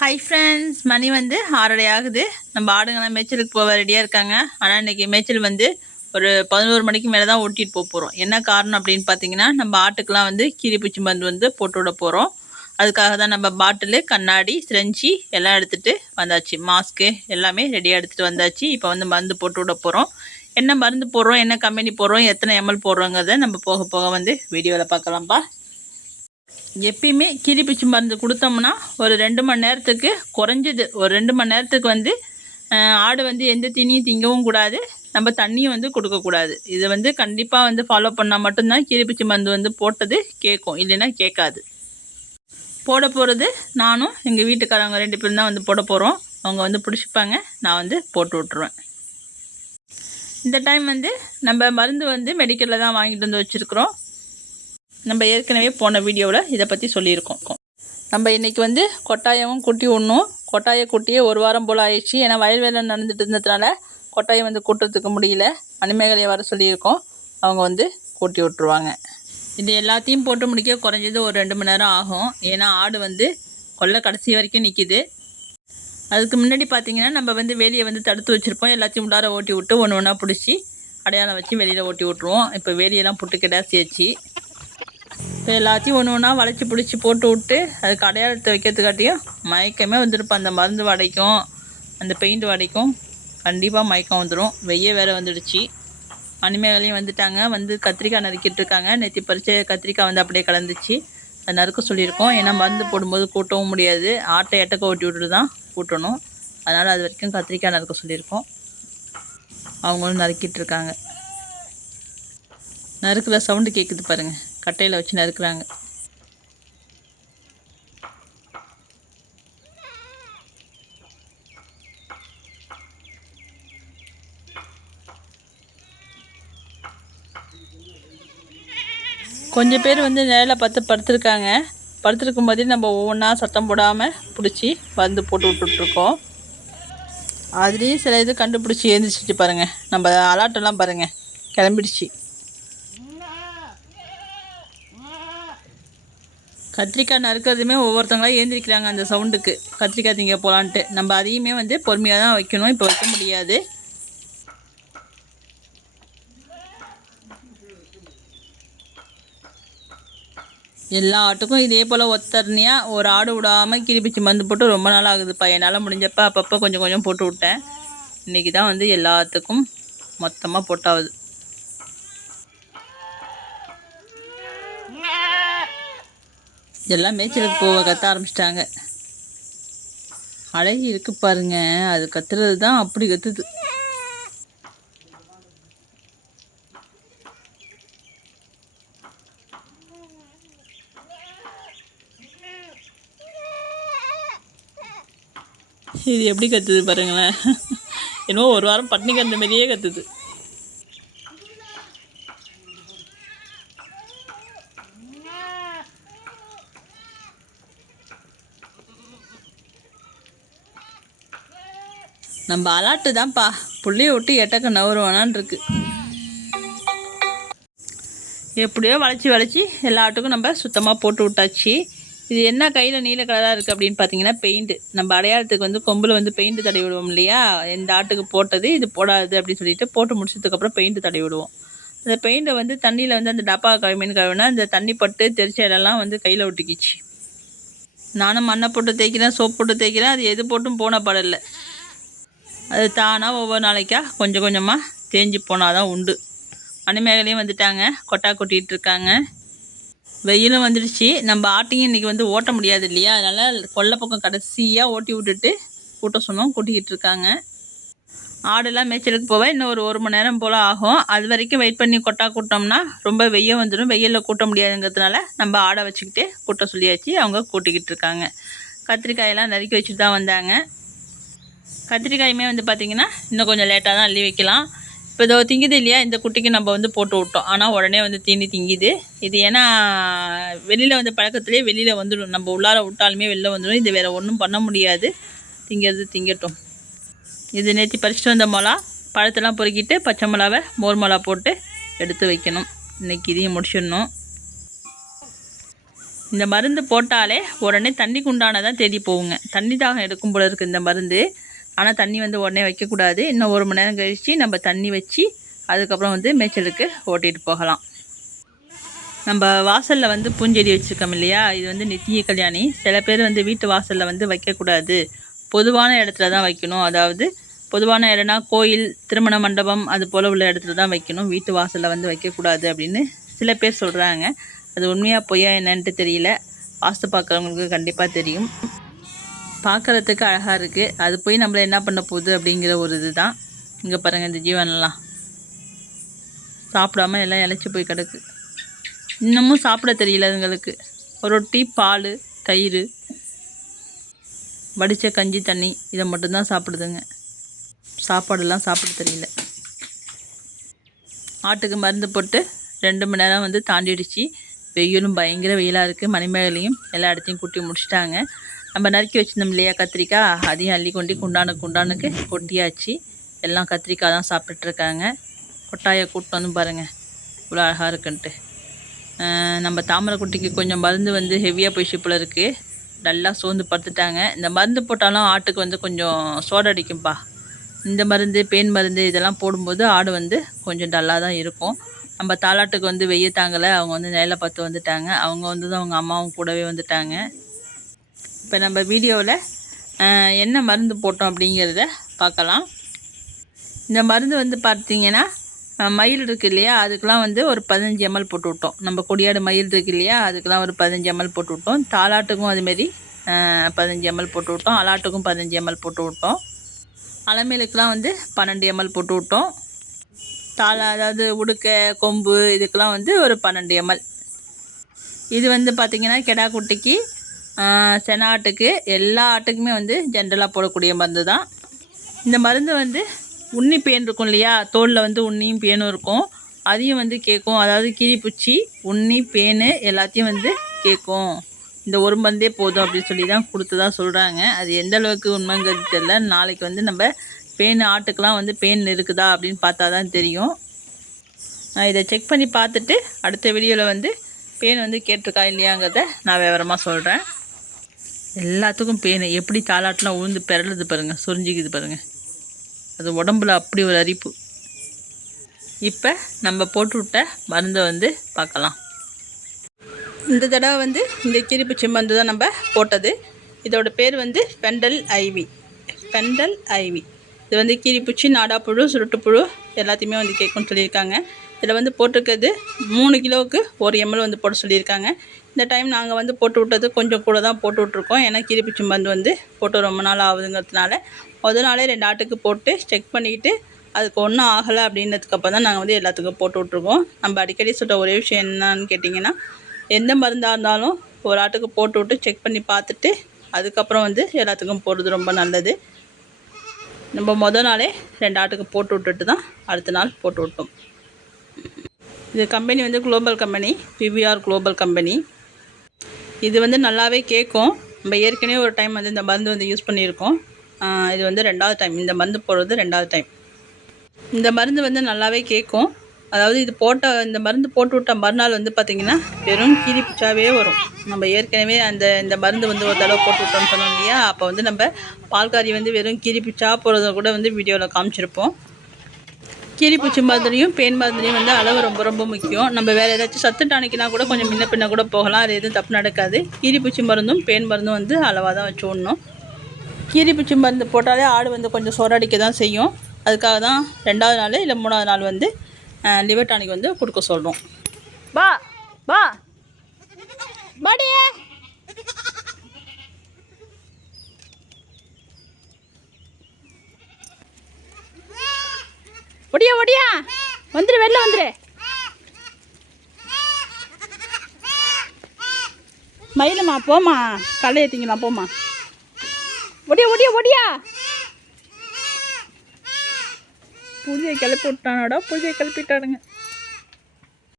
Hi friends மணி வந்து ஆறரை ஆகுது. நம்ம ஆடுங்கெல்லாம் மேய்ச்சலுக்கு போக ரெடியாக இருக்காங்க. ஆனால் இன்றைக்கி மேய்ச்சல் வந்து ஒரு பதினோரு மணிக்கு மேலே தான் ஓட்டிகிட்டு போக போகிறோம் என்ன காரணம் அப்படின்னு பார்த்தீங்கன்னா நம்ம ஆட்டுக்கெலாம் வந்து கீரிப்பூச்சி மருந்து வந்து போட்டு விட போகிறோம் அதுக்காக தான் நம்ம பாட்டிலு கண்ணாடி சிரஞ்சி எல்லாம் எடுத்துகிட்டு வந்தாச்சு. மாஸ்க்கு எல்லாமே ரெடியாக எடுத்துகிட்டு வந்தாச்சு. இப்போ வந்து மருந்து போட்டு விட போகிறோம் என்ன மருந்து போடுறோம் என்ன கம்பெனி போடுறோம் எத்தனை எம்எல் போடுறோங்கிறத நம்ம போக போக வந்து வீடியோவில் பார்க்கலாம்ப்பா எப்பயுமே கிளிப்பிச்சி மருந்து கொடுத்தோம்னா ஒரு ரெண்டு மணி நேரத்துக்கு குறைஞ்சது. ஒரு ரெண்டு மணி நேரத்துக்கு வந்து ஆடு வந்து எந்த தீனியும் திங்கவும் கூடாது. நம்ம தண்ணியும் வந்து கொடுக்கக்கூடாது இதை வந்து கண்டிப்பாக வந்து ஃபாலோ பண்ணால் மட்டும்தான் கிளிப்பிச்சி மருந்து வந்து போட்டது கேட்கும். இல்லைன்னா கேட்காது. போட போகிறது நானும் எங்கள் வீட்டுக்காரவங்க ரெண்டு பேரும் தான் வந்து போட போகிறோம் அவங்க வந்து பிடிச்சிப்பாங்க. நான் வந்து போட்டு விட்ருவேன் இந்த டைம் வந்து நம்ம மருந்து வந்து மெடிக்கலில் தான் வாங்கிட்டு வந்து வச்சுருக்குறோம். நம்ம ஏற்கனவே போன வீடியோவில் இதை பற்றி சொல்லியிருக்கோம். நம்ம இன்றைக்கி வந்து கொட்டாயமும் குட்டி விடணும் கொட்டாய குட்டியே ஒரு வாரம் போல் ஆயிடுச்சு. ஏன்னா வயல் வேலை நடந்துட்டு இருந்ததுனால கொட்டாயம் வந்து கூட்டுறதுக்கு முடியல. மணிமேகலையை வர சொல்லியிருக்கோம். அவங்க வந்து கூட்டி விட்ருவாங்க இது எல்லாத்தையும் போட்டு முடிக்க குறைஞ்சது ஒரு ரெண்டு மணி நேரம் ஆகும். ஏன்னா ஆடு வந்து கொள்ளை கடைசி வரைக்கும் நிற்கிது அதுக்கு முன்னாடி பார்த்தீங்கன்னா நம்ம வந்து வெளியை வந்து தடுத்து வச்சுருப்போம். எல்லாத்தையும் உள்ளார ஓட்டி விட்டு ஒன்று ஒன்றா பிடிச்சி அடையாளம் வச்சு வெளியில் ஓட்டி விட்ருவோம் இப்போ வேலியெல்லாம் புட்டு கிடாசியாச்சு எல்லாத்தையும் ஒன்று ஒன்றா வளைச்சி பிடிச்சி போட்டு விட்டு அதுக்கு அடையாளத்தை வைக்கிறதுக்காட்டியும் மயக்கமே வந்துருப்போம் அந்த மருந்து வடைக்கும் அந்த பெயிண்ட் வடைக்கும் கண்டிப்பாக மயக்கம் வந்துடும் வெய்ய வேறு வந்துடுச்சு. மணிமேகலையும் வந்துட்டாங்க. வந்து கத்திரிக்காய் நறுக்கிட்டு இருக்காங்க. நேற்று பறிச்ச கத்திரிக்காய் வந்து அப்படியே கலந்துச்சு. அதை நறுக்க சொல்லியிருக்கோம். ஏன்னா மருந்து போடும்போது கூட்டவும் முடியாது. ஆட்டை எட்டக்க ஓட்டி விட்டுட்டு தான் கூட்டணும். அதனால் அது வரைக்கும் கத்திரிக்காய் நறுக்க சொல்லியிருக்கோம். அவங்களும் நறுக்கிட்டு இருக்காங்க. நறுக்கிற சவுண்டு கேட்குது பாருங்கள் கட்டையில் வச்சு நறுக்கிறாங்க. கொஞ்சம் பேர் வந்து நேரில் பார்த்து படுத்திருக்காங்க. படுத்திருக்கும் போதே நம்ம ஒவ்வொன்றா சத்தம் போடாமல் பிடிச்சி வந்து போட்டு விட்டுட்ருக்கோம். அதுலேயும் சில இது கண்டுபிடிச்சி எழுந்திரிச்சிட்டு பாருங்கள் நம்ம அலாட்டெல்லாம் பாருங்கள் கிளம்பிடுச்சு. கத்திரிக்காய் நறுக்கிறதுமே ஒவ்வொருத்தங்களா ஏந்திரிக்கிறாங்க அந்த சவுண்டுக்கு கத்திரிக்காய் திங்க போகலான்ட்டு நம்ம அதையுமே வந்து பொறுமையாக தான் வைக்கணும். இப்போ வைக்க முடியாது. எல்லா ஆட்டுக்கும் இதே போல் ஒத்தரணியாக ஒரு ஆடு விடாமல் கிரிபிச்சு மருந்து போட்டு ரொம்ப நாள் ஆகுதுப்பா. என்னால் முடிஞ்சப்போ அப்பப்போ கொஞ்சம் கொஞ்சம் போட்டு விட்டேன். இன்றைக்கி தான் வந்து எல்லாத்துக்கும் மொத்தமாக போட்டாகுது எல்லாம் மேய்ச்சலுக்கு போக கத்த ஆரம்பிச்சிட்டாங்க. அழகி இருக்கு பாருங்க. அது கத்துறது தான் அப்படி கத்துது. இது எப்படி கத்துது பாருங்களேன். என்னவோ ஒரு வாரம் பட்னி கந்த மாதிரியே கத்துது. நம்ம அலாட்டு தான்ப்பா புள்ளைய விட்டு எட்டக்க நவருவானான் இருக்கு எப்படியோ வளைச்சி வளைச்சி எல்லா ஆட்டுக்கும் நம்ம சுத்தமாக போட்டு விட்டாச்சு. இது என்ன கையில் நீல கலராக இருக்குது அப்படின்னு பார்த்தீங்கன்னா பெயிண்ட்டு நம்ம அடையாளத்துக்கு வந்து கொம்பில் வந்து பெயிண்ட் தடவி விடுவோம் இல்லையா? இந்த ஆட்டுக்கு போட்டது இது போடாது அப்படின்னு சொல்லிட்டு போட்டு முடிச்சதுக்கப்புறம் பெயிண்ட் தடவி விடுவோம். அந்த பெயிண்ட்டை வந்து தண்ணியில் வந்து அந்த டப்பா கழுவின்னு கழுவினா அந்த தண்ணி பட்டு தெரிச்ச இடம்லாம் வந்து கையில் ஒட்டிக்கிச்சு. நானும் மண்ணை போட்டு தேய்க்கிறேன் சோப் போட்டு தேய்க்கிறேன் அது எது போட்டும் போன படலை அது தானாக ஒவ்வொரு நாளைக்காக கொஞ்சம் கொஞ்சமாக தேஞ்சு போனால் தான் உண்டு. மணிமேகலையும் வந்துட்டாங்க. கொட்டா கொட்டிகிட்டு இருக்காங்க. வெயிலும் வந்துடுச்சு. நம்ம ஆட்டையும் இன்றைக்கி வந்து ஓட்ட முடியாது இல்லையா? அதனால் கொல்லை பக்கம் கடைசியாக ஓட்டி விட்டுட்டு கூட்ட சொன்னோம். கூட்டிக்கிட்டு இருக்காங்க. ஆடெல்லாம் மேய்ச்சலுக்கு போக இன்னும் ஒரு ஒரு மணி நேரம் போல் ஆகும். அது வரைக்கும் வெயிட் பண்ணி கொட்டா கூட்டோம்னா ரொம்ப வெயில் வந்துடும். வெயிலில் கூட்ட முடியாதுங்கிறதுனால நம்ம ஆடை வச்சுக்கிட்டே கூட்ட சொல்லியாச்சு. அவங்க கூட்டிக்கிட்டு இருக்காங்க. கத்திரிக்காயெல்லாம் நறுக்கி வச்சுட்டு தான் வந்தாங்க. கத்திரிக்காயுமே வந்து பார்த்திங்கன்னா இன்னும் கொஞ்சம் லேட்டாக தான் அள்ளி வைக்கலாம். இப்போ இதோ திங்குது இல்லையா? இந்த குட்டிக்கு நம்ம வந்து போட்டு விட்டோம். ஆனால் உடனே வந்து தீனி திங்குது. இது ஏன்னா வெளியில் வந்து பழக்கத்துலேயே வெளியில் வந்துடும். நம்ம உள்ளார விட்டாலுமே வெளில வந்துடும். இது வேறு ஒன்றும் பண்ண முடியாது. திங்கிறது திங்கட்டும். இது நேற்று பறிச்சுட்டு வந்த மிளகா பழத்தெல்லாம் பொறுக்கிட்டு பச்சை மிளகாவை மோர் மிளகா போட்டு எடுத்து வைக்கணும். இன்றைக்கி இதையும் முடிச்சிடணும். இந்த மருந்து போட்டாலே உடனே தண்ணிக்கு உண்டானதான் தேடி போகுங்க. தண்ணி தாகம் எடுக்கும் போல இருக்குது இந்த மருந்து. ஆனால் தண்ணி வந்து உடனே வைக்கக்கூடாது. இன்னும் ஒரு மணி நேரம் கழித்து நம்ம தண்ணி வச்சு அதுக்கப்புறம் வந்து மேய்ச்சலுக்கு ஓட்டிகிட்டு போகலாம். நம்ம வாசலில் வந்து பூஞ்செடி வச்சுருக்கோம் இல்லையா? இது வந்து நித்திய கல்யாணி. சில பேர் வந்து வீட்டு வாசலில் வந்து வைக்கக்கூடாது. பொதுவான இடத்துல தான் வைக்கணும். அதாவது பொதுவான இடம்னா கோயில் திருமண மண்டபம் அது போல் உள்ள இடத்துல தான் வைக்கணும். வீட்டு வாசலில் வந்து வைக்கக்கூடாது அப்படின்னு சில பேர் சொல்கிறாங்க அது உண்மையாக பொய்யா என்னன்ட்டு தெரியல. வாஸ்து பார்க்குறவங்களுக்கு கண்டிப்பாக தெரியும். பார்க்குறதுக்கு அழகாக இருக்குது அது போய் நம்மளை என்ன பண்ண போகுது அப்படிங்கிற ஒரு இது தான் இங்கே பாருங்கள் இந்த ஜீவனெல்லாம் சாப்பிடாம எல்லாம் இழைச்சி போய் கிடக்கு. இன்னமும் சாப்பிட தெரியல அதுங்களுக்கு. ஒரு ரொட்டி பால் தயிர் வடித்த கஞ்சி தண்ணி இதை மட்டும்தான் சாப்பிடுதுங்க. சாப்பாடெல்லாம் சாப்பிட தெரியல. ஆட்டுக்கு மருந்து போட்டு ரெண்டு மணி நேரம் வந்து தாண்டிடுச்சு. வெயிலும் பயங்கர வெயிலாக இருக்குது மணிமேகலையும் எல்லா இடத்தையும் கூட்டி முடிச்சிட்டாங்க. நம்ம நறுக்கி வச்சிருந்தோம் இல்லையா கத்திரிக்காய்? அதையும் அள்ளி கொண்டு குண்டானுக்கு குண்டானுக்கு கொட்டியாச்சு. எல்லாம் கத்திரிக்காய் தான் சாப்பிட்டுட்ருக்காங்க. கொட்டாயை கூட்டு வந்து பாருங்கள் இவ்வளோ அழகாக இருக்குன்ட்டு. நம்ம நம்ம தாமரைக்குட்டிக்கு கொஞ்சம் மருந்து வந்து ஹெவியாக போய் போல இருக்குது நல்லா சோர்ந்து படுத்துட்டாங்க. இந்த மருந்து போட்டாலும் ஆட்டுக்கு வந்து கொஞ்சம் சோடடிக்கும்பா. இந்த மருந்து பேன் மருந்து இதெல்லாம் போடும்போது ஆடு வந்து கொஞ்சம் டல்லாக தான் இருக்கும். நம்ம தாலாட்டுக்கு வந்து வெய்ய தாங்கலை. அவங்க வந்து நிலையில பார்த்து வந்துட்டாங்க. அவங்க வந்து அவங்க அம்மாவும் கூடவே வந்துட்டாங்க. இப்போ நம்ம வீடியோவில் என்ன மருந்து போட்டோம் அப்படிங்கிறத பார்க்கலாம். இந்த மருந்து வந்து பார்த்தீங்கன்னா மயில் இருக்கு இல்லையா? அதுக்கெலாம் வந்து ஒரு பதினஞ்சு எம்எல் போட்டு விட்டோம். நம்ம கொடியாடு மயில் இருக்கு இல்லையா? அதுக்கெலாம் ஒரு பதினஞ்சு எம்எல் போட்டு விட்டோம். தாலாட்டுக்கும் அதுமாரி பதினஞ்சு எம்எல் போட்டு விட்டோம். அலாட்டுக்கும் பதினஞ்சு எம்எல் போட்டு விட்டோம். அலமேலுக்கெலாம் வந்து பன்னெண்டு எம்எல் போட்டு விட்டோம். தாளா அதாவது உடுக்க கொம்பு இதுக்கெலாம் வந்து ஒரு பன்னெண்டு எம்எல். இது வந்து பார்த்திங்கன்னா கெடா குட்டிக்கு சென ஆட்டுக்கு எல்லா ஆட்டுக்குமே வந்து ஜென்ரலாக போடக்கூடிய மருந்து தான். இந்த மருந்து வந்து உண்ணி பேன் இருக்கும் இல்லையா? தோலில் வந்து உண்ணியும் பேனும் இருக்கும். அதையும் வந்து கேட்கும் அதாவது கிரிப்பூச்சி உண்ணி பேனு எல்லாத்தையும் வந்து கேட்கும் இந்த ஒரு மருந்தே போதும் அப்படின்னு சொல்லி தான் கொடுத்து தான் சொல்கிறாங்க அது எந்த அளவுக்கு உண்மைங்கிறது தெரில நாளைக்கு வந்து நம்ம பேன் ஆட்டுக்கெலாம் வந்து பேன் இருக்குதா அப்படின்னு பார்த்தா தான் தெரியும். நான் இதை செக் பண்ணி பார்த்துட்டு அடுத்த வீடியோவில் வந்து பேன் வந்து கேட்டிருக்கா இல்லையாங்கிறத நான் விவரமாக சொல்கிறேன் எல்லாத்துக்கும் பேன். எப்படி தாளாட்டெலாம் உழுந்து பிறழுது பாருங்கள் சொரிஞ்சிக்குது பாருங்கள் அது உடம்புல அப்படி ஒரு அரிப்பு. இப்போ நம்ம போட்டு விட்ட மருந்தை வந்து பார்க்கலாம். இந்த தடவை வந்து இந்த கிரிப்பூச்சி மருந்து தான் நம்ம போட்டது. இதோட பேர் வந்து பெண்டல் ஐவி. பெண்டல் ஐவி. இது வந்து கீரிப்பூச்சி நாடாப்புழு சுருட்டுப்புழு எல்லாத்தையுமே வந்து கேட்கும்னு சொல்லியிருக்காங்க. இதில் வந்து போட்டிருக்கிறது மூணு கிலோவுக்கு ஒரு எம்எல் வந்து போட சொல்லியிருக்காங்க. இந்த டைம் நாங்கள் வந்து போட்டு விட்டது கொஞ்சம் கூட தான் போட்டு விட்ருக்கோம் ஏன்னா கீரிப்பூச்சி மருந்து வந்து போட்டு ரொம்ப நாள் ஆகுதுங்கிறதுனால முத நாளே ரெண்டு ஆட்டுக்கு போட்டு செக் பண்ணிக்கிட்டு அதுக்கு ஒன்றும் ஆகலை அப்படின்றதுக்கு தான் நாங்கள் வந்து எல்லாத்துக்கும் போட்டு விட்ருக்கோம் நம்ம அடிக்கடி சொல்கிற ஒரே விஷயம் என்னன்னு கேட்டிங்கன்னா எந்த மருந்தாக இருந்தாலும் ஒரு ஆட்டுக்கு போட்டு விட்டு செக் பண்ணி பார்த்துட்டு அதுக்கப்புறம் வந்து எல்லாத்துக்கும் போடுறது ரொம்ப நல்லது. நம்ம மொதல் நாளே ரெண்டு ஆட்டுக்கு போட்டு விட்டுட்டு தான் அடுத்த நாள் போட்டு விட்டோம். இது கம்பெனி வந்து global company PVR global company இது வந்து நல்லாவே கேட்கும் நம்ம ஏற்கனவே ஒரு டைம் வந்து இந்த மருந்து வந்து யூஸ் பண்ணியிருக்கோம். இது வந்து ரெண்டாவது டைம் இந்த மருந்து போடுறது ரெண்டாவது டைம் இந்த மருந்து வந்து நல்லாவே கேட்கும் அதாவது இது போட்ட இந்த மருந்து போட்டு விட்ட மறுநாள் வந்து பார்த்திங்கன்னா வெறும் கீரி பிச்சாவே வரும். நம்ம ஏற்கனவே அந்த இந்த மருந்து வந்து ஒரு தடவை போட்டு விட்டோம்னு சொன்னோம் இல்லையா? அப்போ வந்து நம்ம பால்காரி வந்து வெறும் கீரி பிச்சா போகிறத கூட வந்து வீடியோவில் காமிச்சிருப்போம். கீரிப்பூச்சி மாதிரியும் பேன் மாதிரியும் வந்து அளவு ரொம்ப ரொம்ப முக்கியம். நம்ம வேறு ஏதாச்சும் சத்து டானிக்கினா கூட கொஞ்சம் முன்ன பின்ன கூட போகலாம். அது எதுவும் தப்பு நடக்காது. கீரிப்பூச்சி மருந்தும் பேன் மருந்தும் வந்து அளவாக தான் வச்சு விடணும் கீரிப்பூச்சி மருந்து போட்டாலே ஆடு வந்து கொஞ்சம் சொரடிக்க தான் செய்யும். அதுக்காக தான் ரெண்டாவது நாள் இல்லை மூணாவது நாள் வந்து லிவர் டானிக் வந்து கொடுக்க சொல்கிறோம் பா பா பாடி ஒடியா ஒடியா. வந்துரு வெளில வந்துரு. மயிலுமா போமா களை ஏற்றிங்களாம் போமா ஒடியா ஒடியா ஒடியா. புதிய கிளப்பி விட்டானோட புதிய கிளப்பிட்டானுங்க.